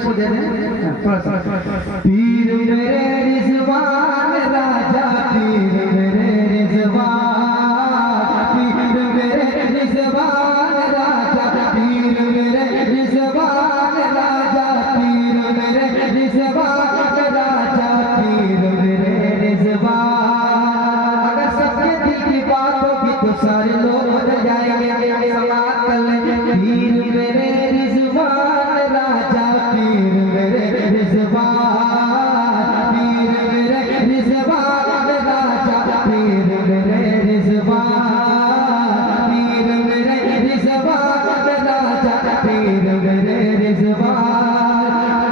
को दे दें थोड़ा सा। पीर मेरे रिजवान राजा, पीर मेरे रिजवान, पीर मेरे रिजवान राजा, पीर मेरे रिजवान राजा, पीर मेरे रिजवान राजा, पीर मेरे रिजवान। अगर सबके दिल की बात होगी तो सारे लोग बदल जाएंगे। समात कर लेंगे। पीर मेरे रिजवान राजा, पीर मेरे रिजवान, पीर मेरे रिजवान राजा, पीर मेरे रिजवान, पीर मेरे रिजवान राजा, पीर मेरे रिजवान।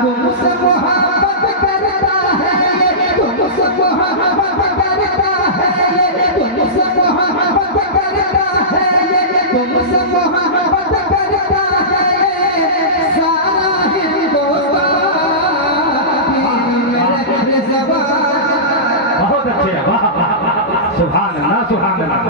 तुमसे मोहब्बत करता है ये, तुमसे मोहब्बत करता है ये, तुमसे मोहब्बत करता है ये, तुमसे मोहब्बत करता है ये सारा हिंदुस्तान। पीर मेरे रिजवान। बहुत अच्छे, वाह सुभान अल्लाह, सुभान अल्लाह,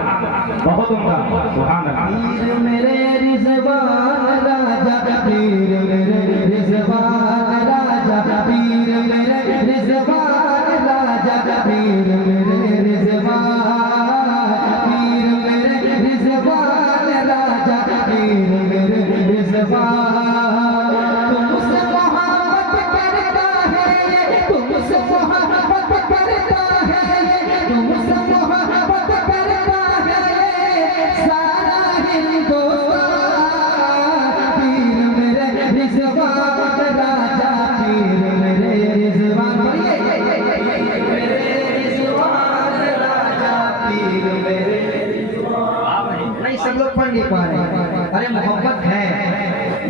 बहुत उम्दा, सुभान अल्लाह। पीर मेरे रिजवान राजा, पीर मेरे रिजवान राजा, पीर मेरे रिजवान राजा, पीर मेरे रिजवान, पीर मेरे रिजवान राजा, पीर मेरे रिजवान। तुमसे मोहब्बत करता है ये, तुमसे मोहब्बत करता है ये, तुमसे मोहब्बत करता है ये सारा हिंदुस्तान। पीर मेरे रिजवान राजा, पीर मेरे रिजवान, मेरे रिजवान राजा, पीर मेरे रिजवान। नहीं सब लोग पढ़ नहीं पा रहे। अरे मोहब्बत है,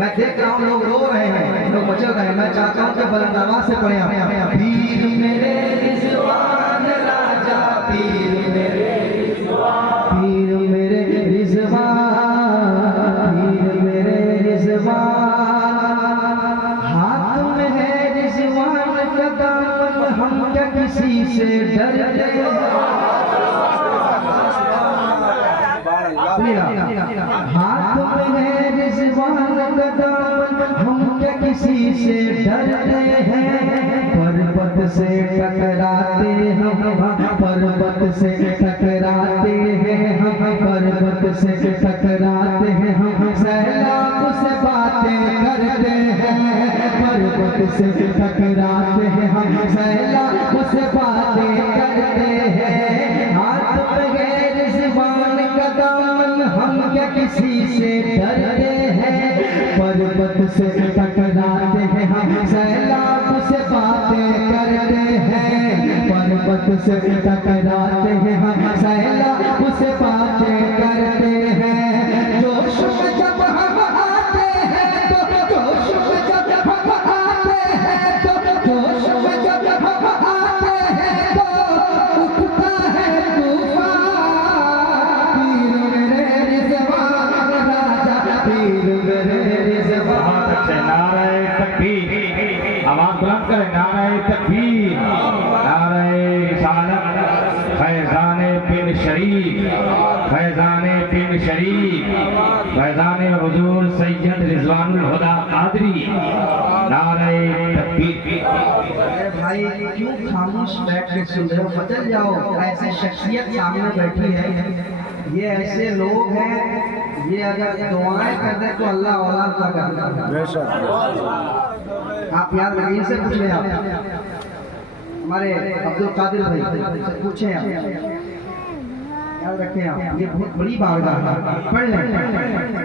मैं देख रहा हूँ लोग रो रहे हैं, लोग मचल रहे हैं। मैं चाहता हूँ कि बुलंद आवाज से पढ़े आप। पीर मेरे रिजवान राजा, पीर मेरे रिजवान, पीर मेरे रिजवान, पीर मेरे रिजवान। हाथ में है रिजवान का दामन, हम क्या किसी से डरते हैं। हाथ में है रिजवान का दामन, हम क्या किसी से डरते हैं। पर्वत से टकराते हम, पर्वत से टकराते हैं हम, पर्वत से टकराते हैं हम, सैलाब से बातें करते हैं। पर्वत से टकराते हैं हम, सैलाब से बातें करते हैं। हाथ में है रिजवान का दामन, हम क्या किसी से डरते हैं। पर्वत से टकराते हैं हम, सैलाब से बातें करते हैं। पर्वत से टकराते हैं हम, सैलाब से बातें करते हैं। जोश में जब हम आते हैं तो, जोश में जब हम आते हैं तो, जोश में जब हम आते हैं तो उठता है तूफान। पीर मेरे रिजवान राजा, पीर मेरे रिजवान। बहुत अच्छे, नारे तकबीर, आवाज बुलंद करें, नारे तकबीर, नारे रिसालत, फैजाने बिन शरीफ, फैजाने बिन शरीफ, फैजाने हुजूर सैयद रिजवानुल हुदा कादरी, नारे तकबीर। अरे भाई क्यों खामोश बैठ के सुन रहे हो, बदल जाओ। ऐसी शख्सियत सामने बैठी है, ये ऐसे लोग हैं, ये अगर दुआएं कर दे तो अल्लाह औलाद का करता है। आप याद रखिए, से पूछ लें आप हमारे अब्दुल कादिर भाई से पूछें आप, याद रखें आप, ये बहुत बड़ी बारगाह है। पढ़ लें।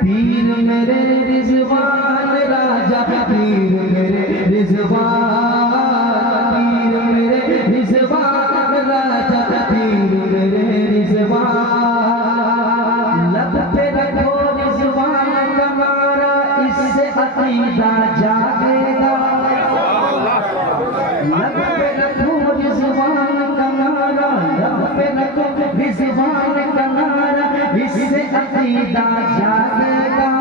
पीर मेरे रिजवान राजा, पीर मेरे रिजवान, पीर मेरे रिजवान राजा, पीर मेरे रिजवान। लब पे रखो रिजवान का नारा, इससे अकीदा जागेगा। लब पे रखो रिजवान का नारा, लब पे रखो रिजवान का नारा, इससे अकीदा जागेगा।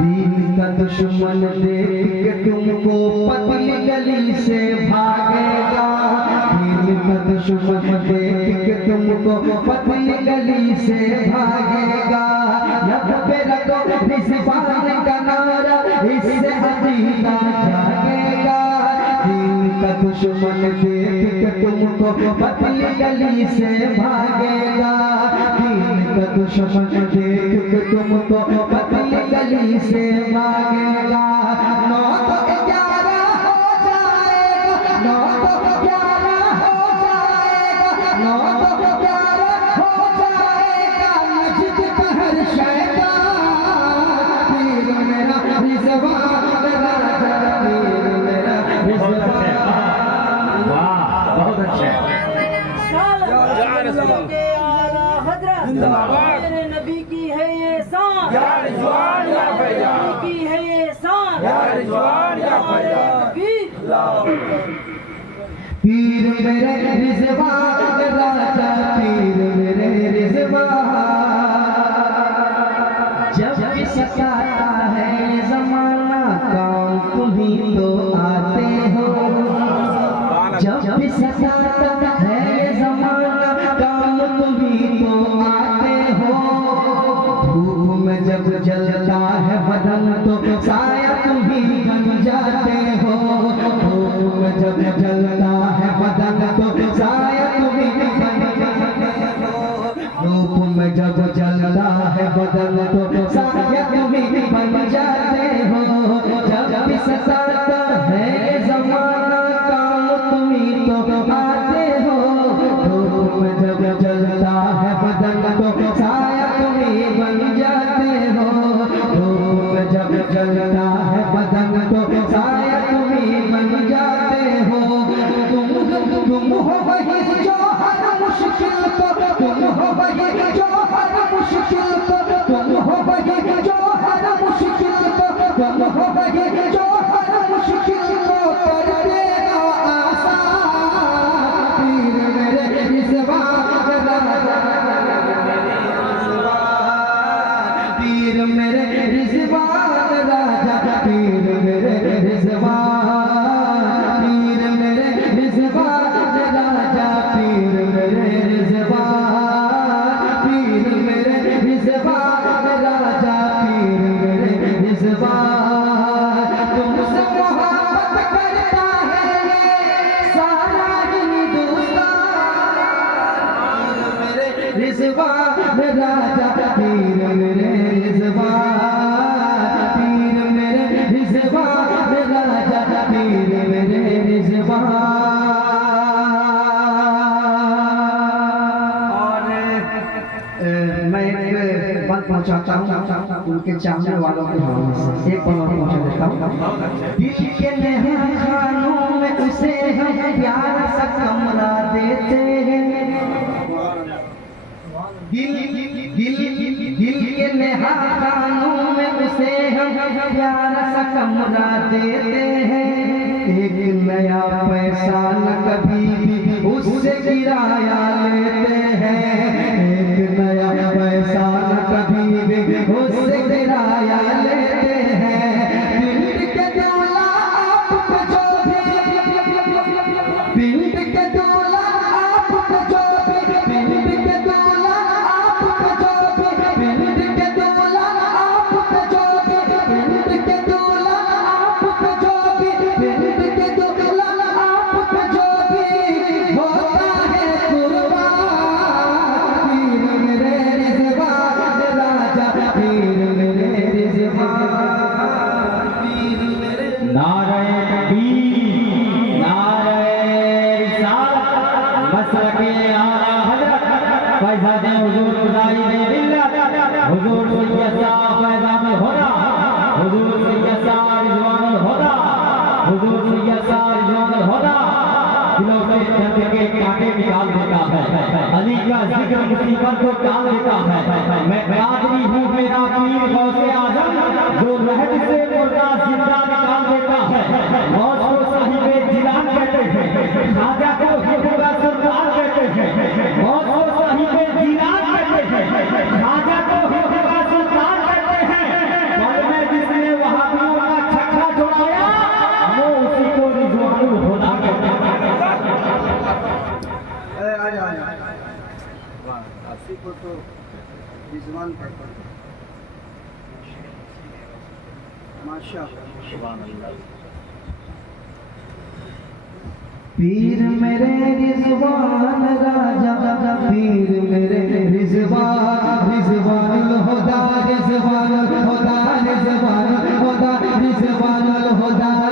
दीन का दुश्मन देख के तुमको पतली गली से भागेगा। दीन का दुश्मन देख के तुमको पतली गली से भागेगा। लब पे रखो रिजवान का नारा, इससे अकीदा जागेगा। दुश्मन देख के तुमको पतली गली से भागेगा, दीन का दुश्मन देख के तुमको पतली गली से भागेगा। 9 तो 11 हो जाएगा, 9 तो 11 हो जाएगा, 9 तो 11 हो जाएगा, मस्जिद का हर शैतान पीर मेरा रिज़वान राजा, पीर मेरा रिज़वान। वाह, बहुत अच्छे। मेरे नबी की है ये शान, या रिज़वान या फैजान, नबी की है ये शान, या रिज़वान या फैजान। पीर मेरे रिज़वान राजा, पीर मेरे रिज़वान। जब भी सताता है ज़माना काम तुम्ही तो आते हो, जब भी सताता है ज़माना काम तुम्ही तो आते हो। धूप में जब जलता है बदन तो साया तुम्ही बन जाते हो, धूप में जब जलता है बदन तो साया तुम्ही बन जाते हो, धूप में जब जलता है बदन तो साया तुम्ही बन जाते हो। जब भी सताता है ज़माना काम तुम्ही तो आते हो, धूप में जब जलता है बदन तो साया तुम्ही बन जाते हो, धूप में जब जलता है बदन तो साया तुम्ही बन जाते हो। तुम हो वही जो हर मुश्किल को, तुम हो वही जो हर मुश्किल को, तुम हो वही जो हर मुश्किल को, तुम हो वही जो हर मुश्किल को कर देगा आसान। पीर मेरे रिज़वान राजा, पीर मेरे रिज़वान राजा, पीर मेरे रिज़वान, पीर मेरे रिज़वान राजा, पीर मेरे रिज़वान, पीर मेरे रिज़वान राजा, पीर मेरे रिज़वान। तुमसे मोहब्बत करता है सारा हिंदुस्तान, पीर मेरे रिज़वान राजा, पीर मेरे रिज़वान, पीर मेरे रिज़वान राजा, पीर मेरे रिज़वान। और मैं एक बात पहुंचाता हूँ उनके चाहने वालों के नाम से, एक बात पहुंचा देता हूँ। दिल के मेहमानों में उसे हम प्यार सा कमरा देते हैं, दिल के मेहमानों में उसे हम प्यार सा कमरा देते हैं। एक नया पैसा न कभी भी उससे किराया लेते हैं, एक नया पैसा न कभी भी उससे किराया लेते हैं। पिंड के दूल्हा आप पे जो भी, पिंड के दूल्हा आप पे जो भी, पिंड के दूल्हा आप पे जो भी, पिंड के दूल्हा आप पे जो भी, पिंड के दूल्हा आप पे जो भी, पिंड के दूल्हा आप पे जो भी होता है कुर्बान। पीर मेरे रिज़वान राजा, पीर मेरे रिज़वान, पीर मेरे। नारे तकबीर, नारे रिसालत, मसलके आला हज़रत फैज़ाने हुज़ूर मुजाहिदे मिल्लत, हुज़ूर सैयद साहब फैज़ाने हुदा, हुज़ूर सैयद साहब रिज़वानुल हुदा, हुज़ूर सैयद साहब रिज़वानुल हुदा। दिलों से दर्द के कांटे निकाल देता है, अली का जिक्र मुसीबत को टाल देता है। मैं कादरी हूँ मेरा पीर गौसे आज़म, जो रहद से मुर्दा जिंदा निकाल देता है। मौत को साहिबे जिलान कहते हैं, खाजा को होगा सुल्तान कहते हैं, मौत को साहिबे जिलान कहते हैं, खाजा को होगा सुल्तान कहते हैं। पल में जिसने वहाबियों का छक्का छुड़ाया, वो उसी को रिज़वानुल हुदा कहते हैं। अस्सी को तो रिज़वान कहता है। माशाअल्लाह। पीर मेरे रिजवान राजा, पीर मेरे रिजवान, रिजवान होदा, रिजवान होदा, रिजवान होदा, रिजवान होदा।